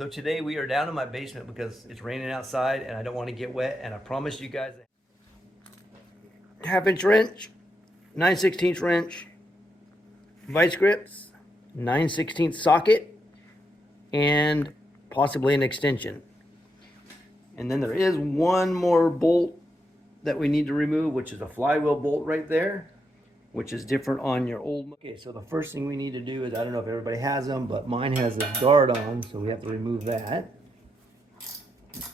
So today we are down in my basement because it's raining outside and I don't want to get wet, and I promised you guys 1/2-inch wrench, 9/16 wrench, vice grips, 9/16 socket, and possibly an extension. And then there is one more bolt that we need to remove, which is a flywheel bolt right there, which is different on your old. Okay, so the first thing we need to do is, I don't know if everybody has them, but mine has this guard on, so we have to remove that.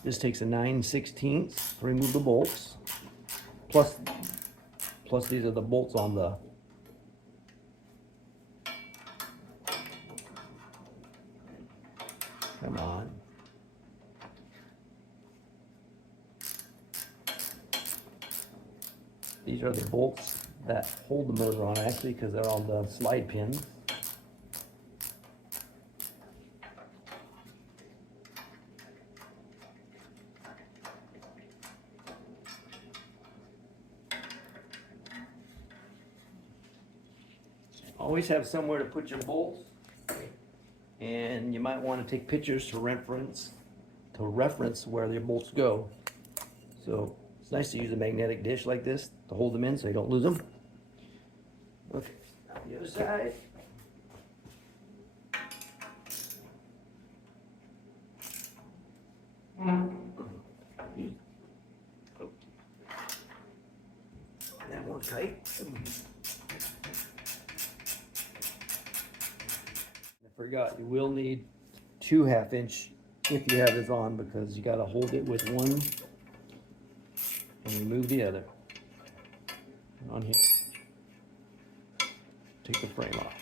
This takes a 9/16 to remove the bolts. Plus these are the bolts on the come on. These are the bolts that hold the motor on, actually, because they're on the slide pins. Always have somewhere to put your bolts, and you might want to take pictures to reference where your bolts go. So it's nice to use a magnetic dish like this to hold them in so you don't lose them. Okay, now the other side. That one tight. I forgot, you will need 2 1/2-inch if you have this on, because you got to hold it with one and remove the other. On here, take the frame off.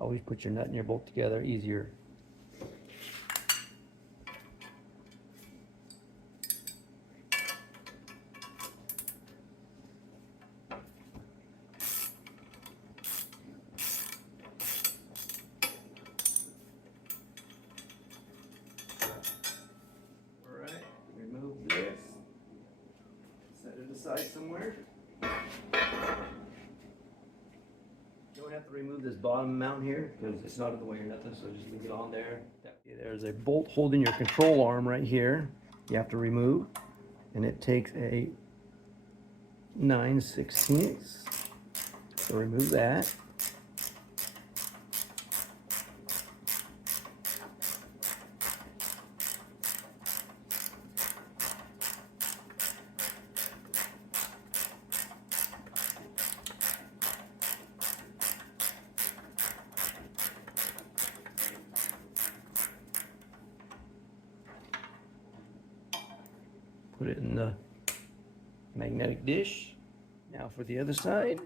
Always put your nut and your bolt together, easier. Side somewhere. You don't have to remove this bottom mount here because it's not in the way or nothing, so just leave it on there. There's a bolt holding your control arm right here you have to remove, and it takes a 9/16. So remove that. Put it in the magnetic dish. Now for the other side.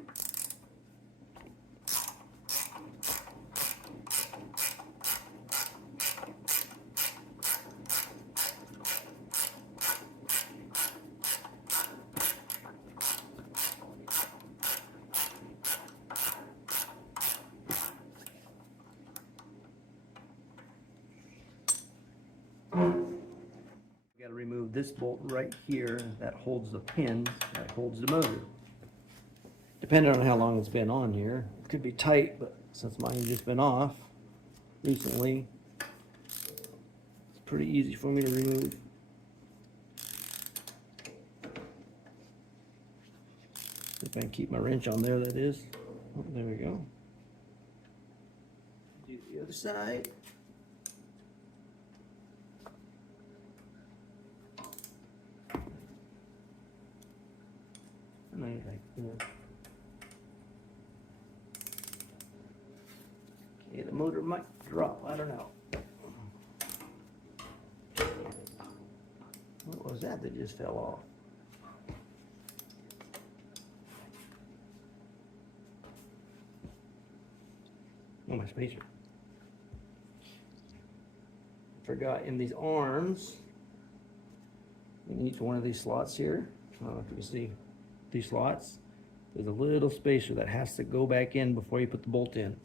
Got to remove this bolt right here that holds the pins, that holds the motor. Depending on how long it's been on here, it could be tight, but since mine's just been off recently, it's pretty easy for me to remove. If I can keep my wrench on there, that is. Oh, there we go. Do the other side. Okay, the motor might drop, I don't know. What was that just fell off? Oh, my spacer. Forgot in these arms, in each one of these slots here, I don't know if you can see these slots, there's a little spacer that has to go back in before you put the bolt in.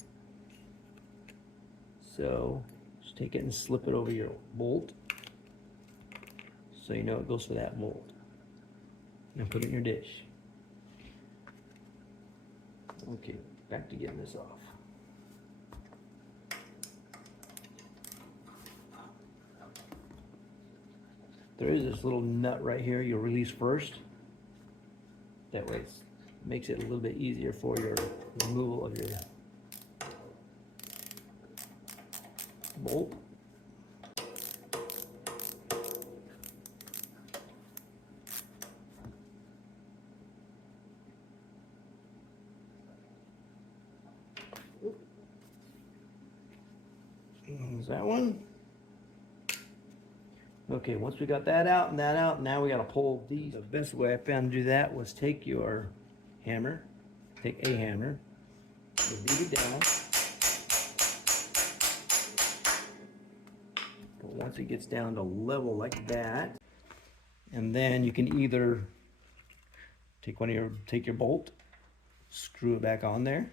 So just take it and slip it over your bolt so you know it goes for that bolt, and put it in your dish. Okay, back to getting this off. There is this little nut right here you'll release first. That way it makes it a little bit easier for your removal of your bolt. Is that one? Okay, once we got that out and that out, now we gotta pull these. The best way I found to do that was take your hammer, take a hammer, and beat it down. But once it gets down to level like that, and then you can either take your bolt, screw it back on there,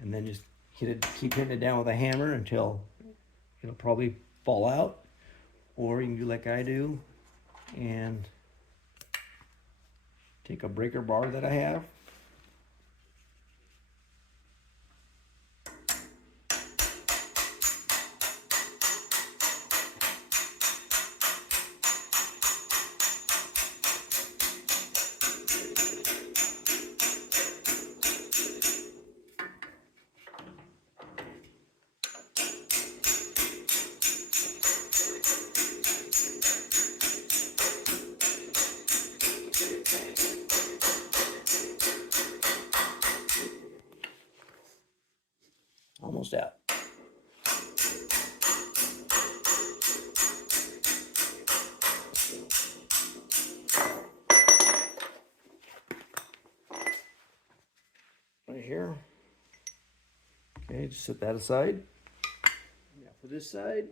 and then just keep hitting it down with a hammer until it'll probably fall out. Or you can do like I do and take a breaker bar that I have, almost out. Right here. Okay, just set that aside. Now for this side.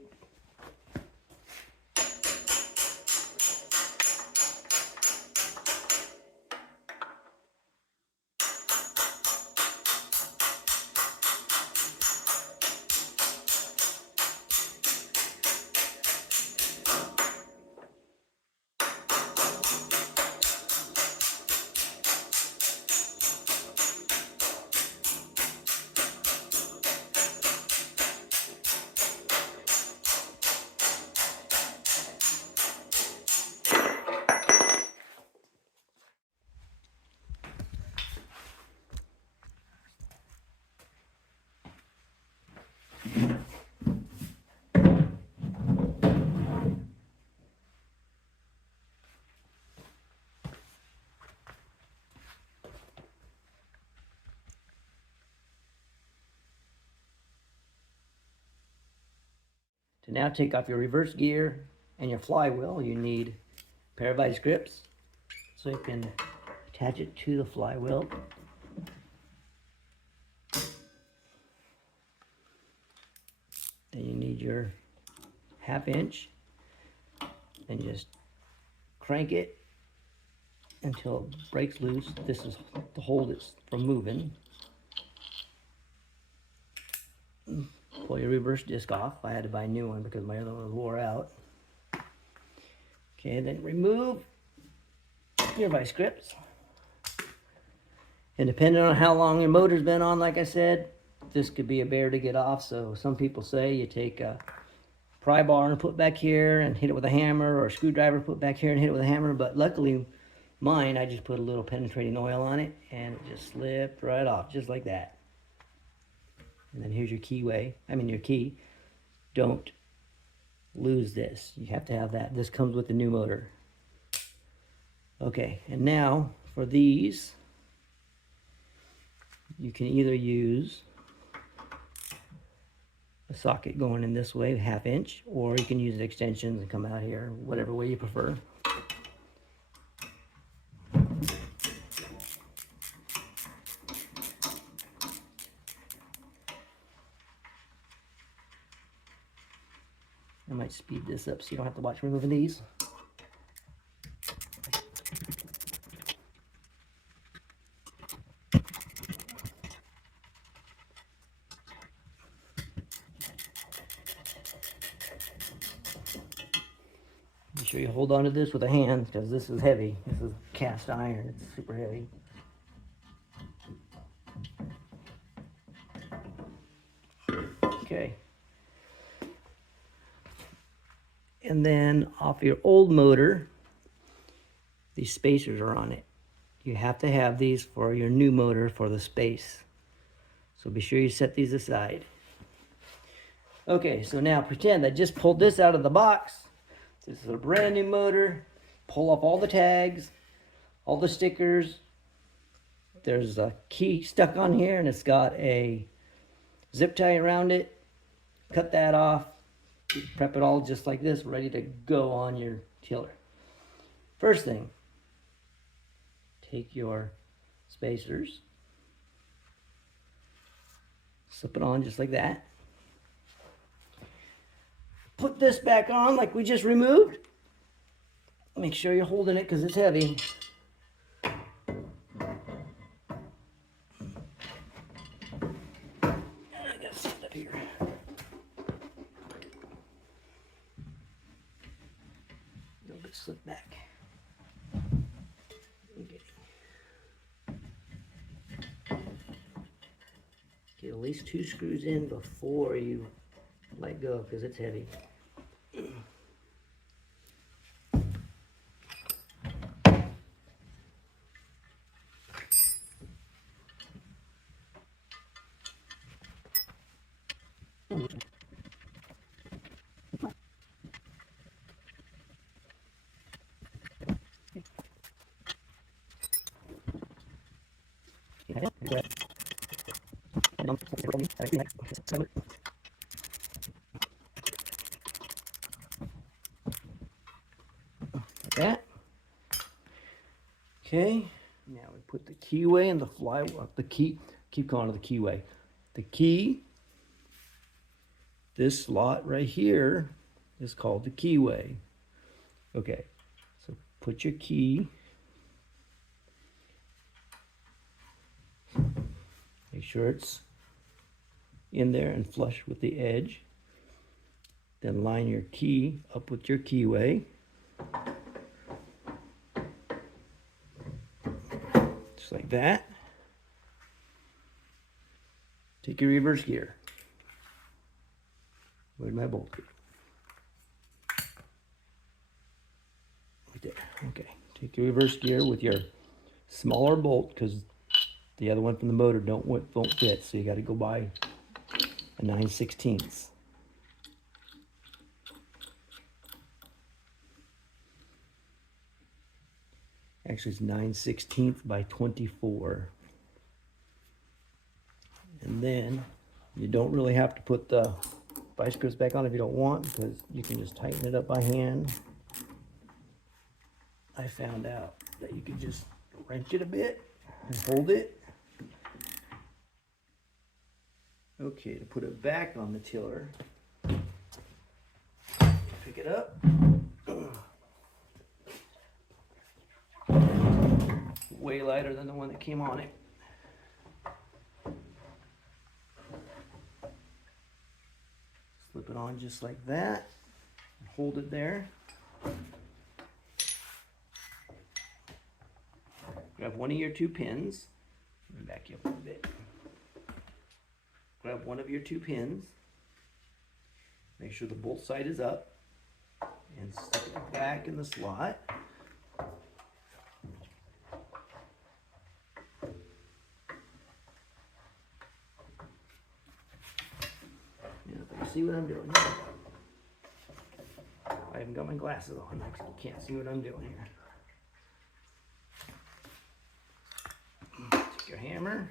To now take off your reverse gear and your flywheel, you need a pair of vice grips so you can attach it to the flywheel. Then you need your 1/2 inch and just crank it until it breaks loose. This is to hold it from moving. Pull your reverse disc off. I had to buy a new one because my other one wore out. Okay, then remove your vice grips. And depending on how long your motor's been on, like I said, this could be a bear to get off. So some people say you take a pry bar and put back here and hit it with a hammer, or a screwdriver, put back here and hit it with a hammer. But luckily mine, I just put a little penetrating oil on it and it just slipped right off, just like that. And then here's your your key. Don't lose this. You have to have that. This comes with the new motor. Okay, and now for these, you can either use a socket going in this way, 1/2 inch, or you can use extensions and come out here, whatever way you prefer. I might speed this up so you don't have to watch me moving these. Be sure you hold on to this with a hand because this is heavy. This is cast iron. It's super heavy. Okay. And then off your old motor, these spacers are on it. You have to have these for your new motor for the space. So be sure you set these aside. Okay, so now pretend I just pulled this out of the box. This is a brand new motor. Pull off all the tags, all the stickers. There's a key stuck on here and it's got a zip tie around it. Cut that off. Prep it all just like this, ready to go on your tiller. First thing, take your spacers, slip it on just like that. Put this back on like we just removed. Make sure you're holding it because it's heavy. I gotta set it up here. A little bit slipped back. Okay. Get at least 2 screws in before you let go because it's heavy. That. Okay, now we put the keyway and the flywheel, the key, keep calling it the keyway. The key, this slot right here is called the keyway. Okay, so put your key, make sure it's in there and flush with the edge. Then line your key up with your keyway. Just like that. Take your reverse gear. Where'd my bolt go? Right there. Okay. Take your reverse gear with your smaller bolt because the other one from the motor won't fit, so you got to go by a 9/16. Actually, it's 9/16 by 24. And then you don't really have to put the vice grips back on if you don't want, because you can just tighten it up by hand. I found out that you can just wrench it a bit and hold it. Okay, to put it back on the tiller, pick it up. Way lighter than the one that came on it. Slip it on just like that. Hold it there. Grab one of your 2 pins. Let me back you up a little bit. Grab one of your 2 pins. Make sure the bolt side is up. And stick it back in the slot. See what I'm doing here. I haven't got my glasses on, so you can't see what I'm doing here. Take your hammer.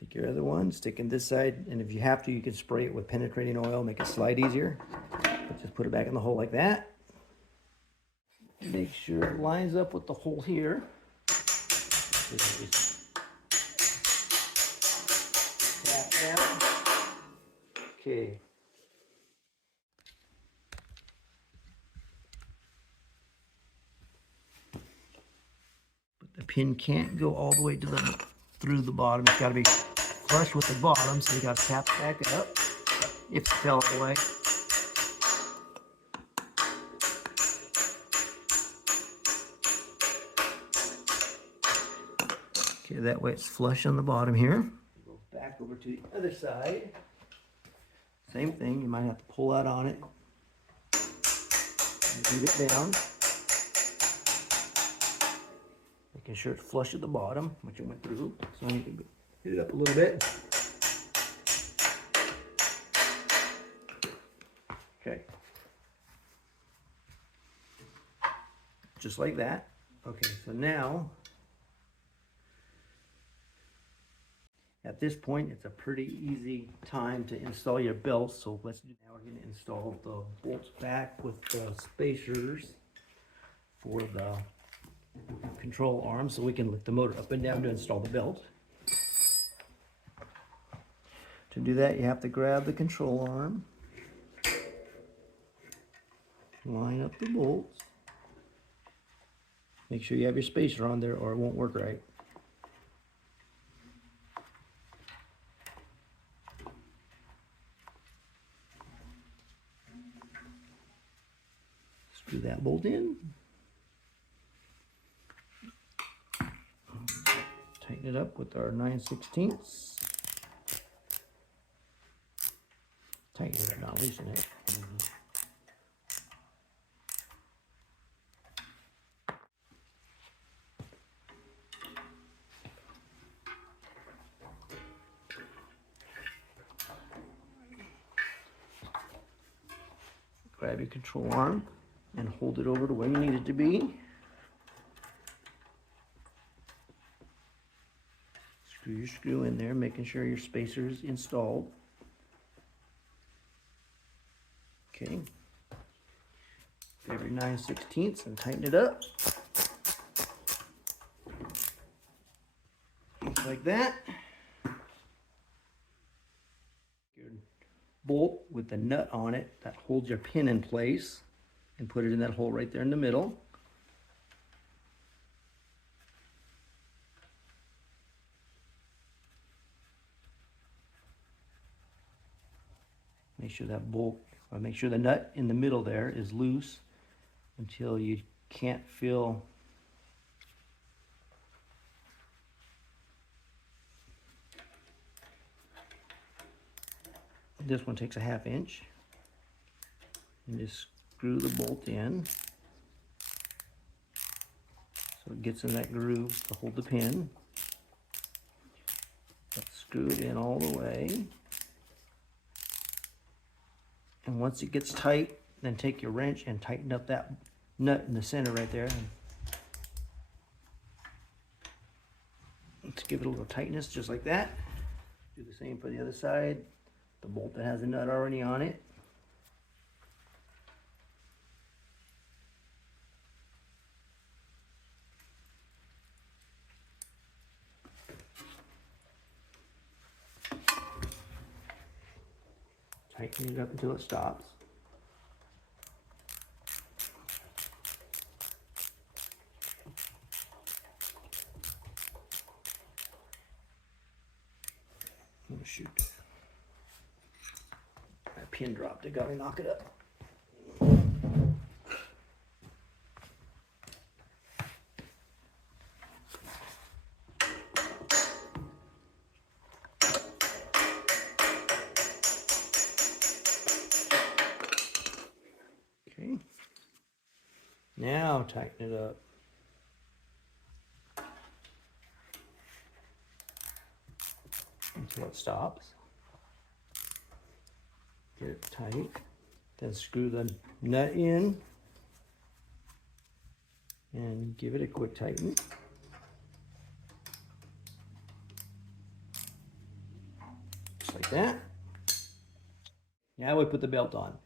Take your other one, stick in this side, and if you have to, you can spray it with penetrating oil, make it slide easier. But just put it back in the hole like that. Make sure it lines up with the hole here. Tap down. Okay. But the pin can't go all the way to through the bottom. It's got to be flush with the bottom, so you got to tap it back up. if it fell away. Okay, that way it's flush on the bottom here. Go back over to the other side. Same thing, you might have to pull out on it. Move it down. Making sure it's flush at the bottom, which it went through. So I need to hit it up a little bit. Okay. Just like that. Okay, so now, at this point, it's a pretty easy time to install your belt. So let's do now. We're going to install the bolts back with the spacers for the control arm, so we can lift the motor up and down to install the belt. To do that, you have to grab the control arm, line up the bolts, make sure you have your spacer on there or it won't work right. Screw that bolt in. Tighten it up with our 9/16. Tighten it, not loosen it. Grab your control arm and hold it over to where you need it to be. Screw your screw in there, making sure your spacer is installed. Okay. Grab your 9/16 and tighten it up. Just like that. Your bolt with the nut on it that holds your pin in place, and put it in that hole right there in the middle. Make sure that bolt, or make sure the nut in the middle there is loose until you can't feel this one. Takes a 1/2 inch, and just screw the bolt in so it gets in that groove to hold the pin. Let's screw it in all the way. And once it gets tight, then take your wrench and tighten up that nut in the center right there. Let's give it a little tightness, just like that. Do the same for the other side. The bolt that has a nut already on it. Tighten it up until it stops. Oh shoot. That pin dropped, I gotta knock it up. Okay. Now tighten it up. Until it stops. Get it tight. Then screw the nut in and give it a quick tighten. Just like that. Now we put the belt on.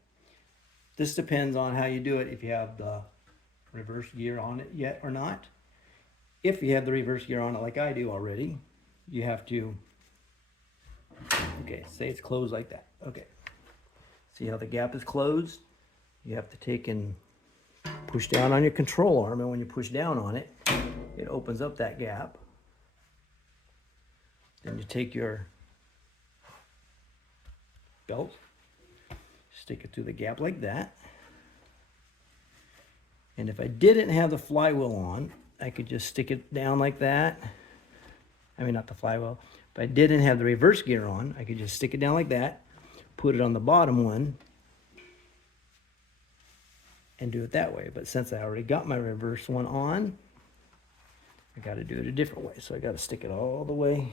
This depends on how you do it, if you have the reverse gear on it yet or not. If you have the reverse gear on it like I do already, you have to, okay, say it's closed like that. Okay. See how the gap is closed? You have to take and push down on your control arm, and when you push down on it, it opens up that gap. Then you take your belt Stick it through the gap like that. And if I didn't have the flywheel on, I could just stick it down like that. I mean, not the flywheel. If I didn't have the reverse gear on, I could just stick it down like that, put it on the bottom one, and do it that way. But since I already got my reverse one on, I got to do it a different way. So I got to stick it all the way.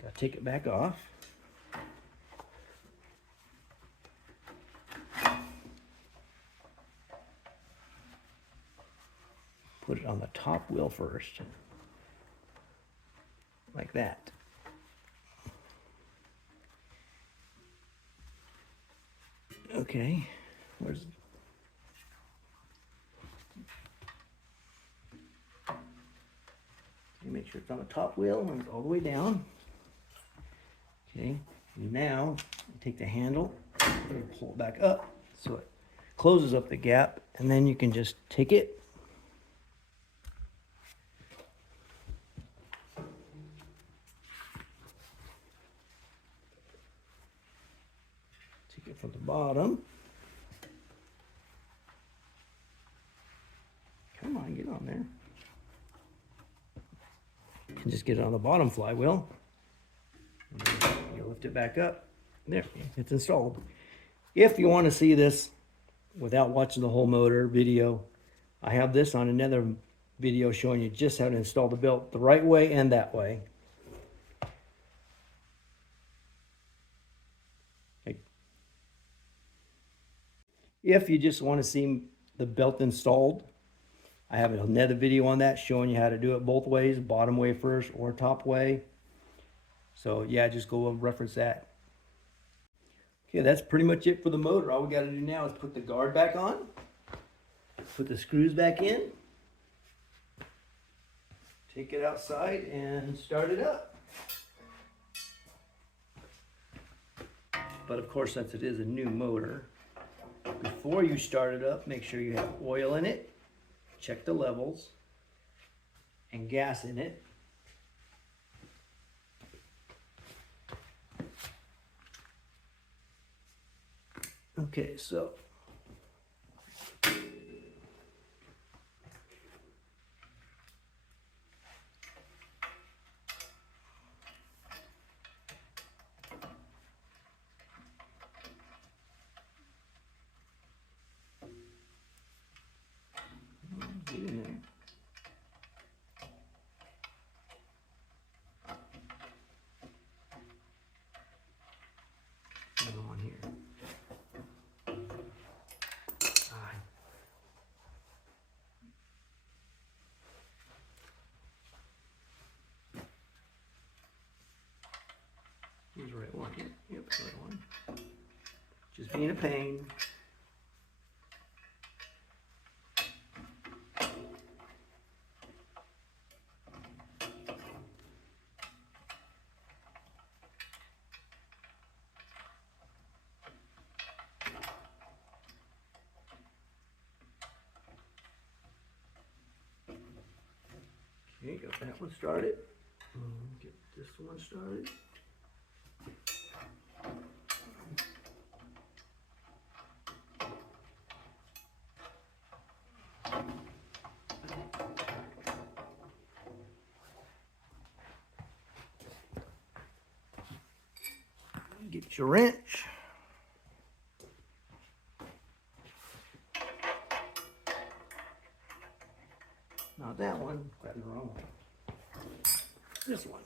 Got to take it back off. Put it on the top wheel first, like that. Okay, where's... Okay, make sure it's on the top wheel and it's all the way down. Okay, now take the handle and pull it back up so it closes up the gap, and then you can just take it. Take it from the bottom. Come on, get on there. And just get it on the bottom flywheel. You lift it back up. There, it's installed. If you want to see this without watching the whole motor video, I have this on another video showing you just how to install the belt the right way and that way. Okay. If you just want to see the belt installed, I have another video on that showing you how to do it both ways, bottom way first or top way. So yeah, just go and reference that. Okay, that's pretty much it for the motor. All we got to do now is put the guard back on, put the screws back in, take it outside and start it up. But of course, since it is a new motor, before you start it up, make sure you have oil in it, check the levels, and gas in it. Okay, so get in there. Go on here. Here's the right one. Yep, the right one. Just being a pain. Okay, got that one started. Get this one started. Get your wrench. Not that one, grabbing the wrong one. This one.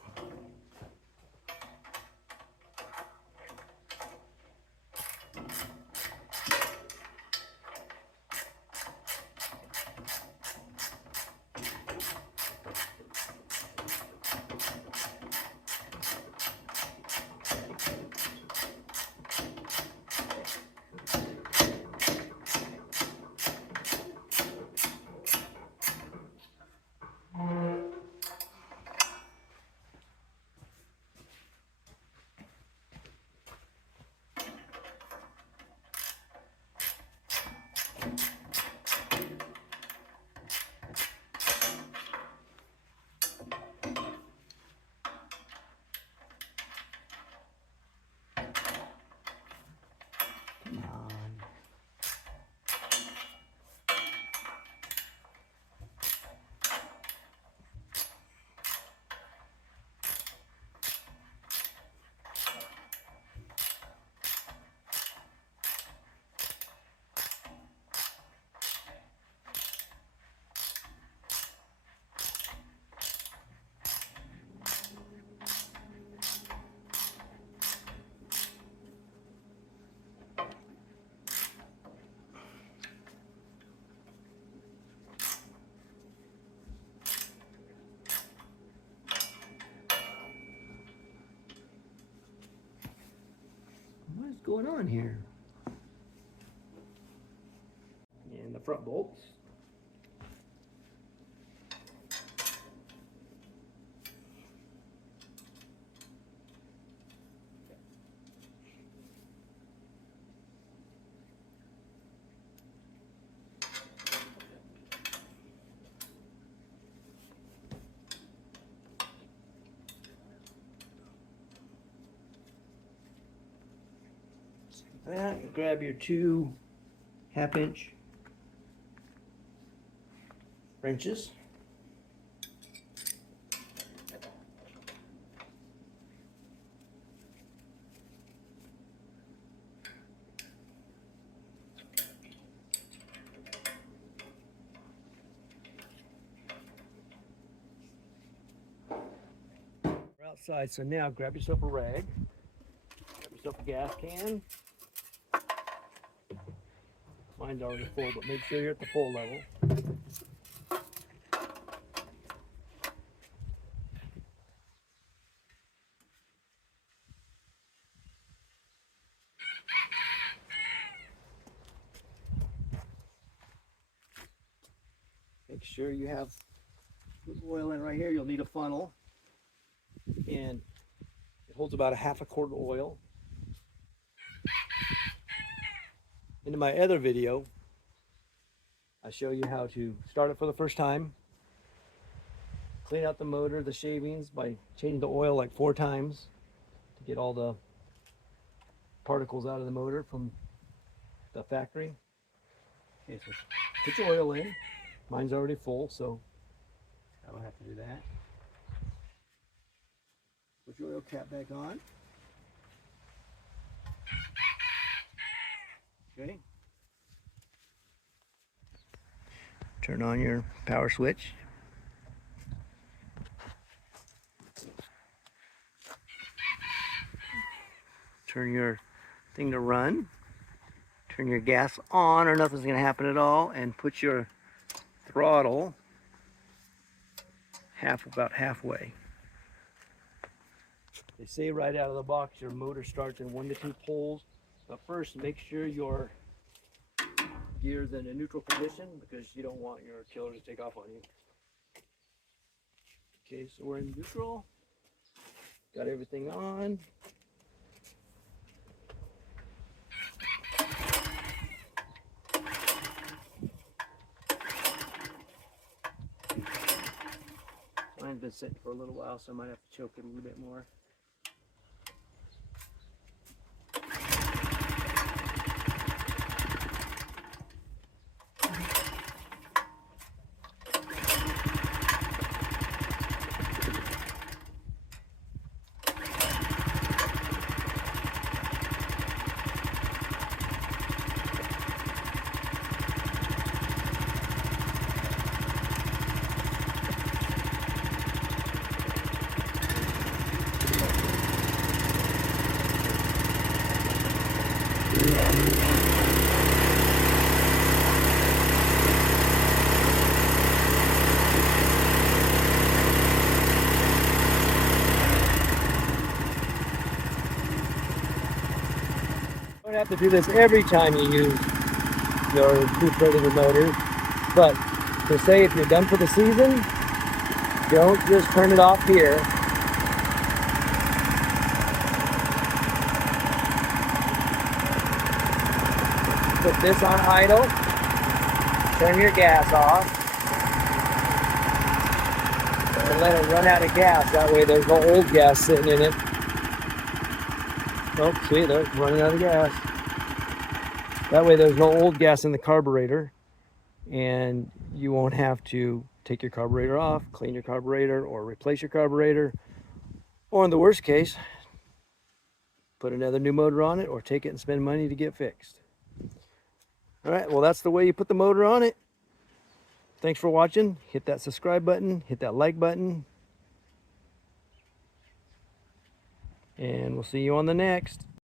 going on here? And the front bolts. That, grab your 2 half-inch wrenches. We're outside, so now grab yourself a rag, grab yourself a gas can. Mine's already full, but make sure you're at the full level. Make sure you have oil in right here. You'll need a funnel, and it holds about a ½ quart of oil. In my other video, I show you how to start it for the first time, clean out the motor, the shavings by changing the oil like 4 times to get all the particles out of the motor from the factory. Okay, so put your oil in. Mine's already full, so I don't have to do that. Put your oil cap back on. Okay. Turn on your power switch. Turn your thing to run. Turn your gas on or nothing's going to happen at all, and put your throttle about halfway. They say right out of the box your motor starts in 1 to 2 pulls, but first make sure your gear's in a neutral position because you don't want your killer to take off on you. Okay, so we're in neutral. Got everything on. Mine's been sitting for a little while, so I might have to choke it a little bit more. You don't have to do this every time you use your two-threaded motor, but to say if you're done for the season, don't just turn it off here. Put this on idle, turn your gas off, and let it run out of gas. That way there's no old gas sitting in it. Oh, see, they're running out of gas. That way there's no old gas in the carburetor, and you won't have to take your carburetor off, clean your carburetor, or replace your carburetor, or in the worst case, put another new motor on it, or take it and spend money to get fixed. All right, well, that's the way you put the motor on it. Thanks for watching. Hit that subscribe button, hit that like button, and we'll see you on the next.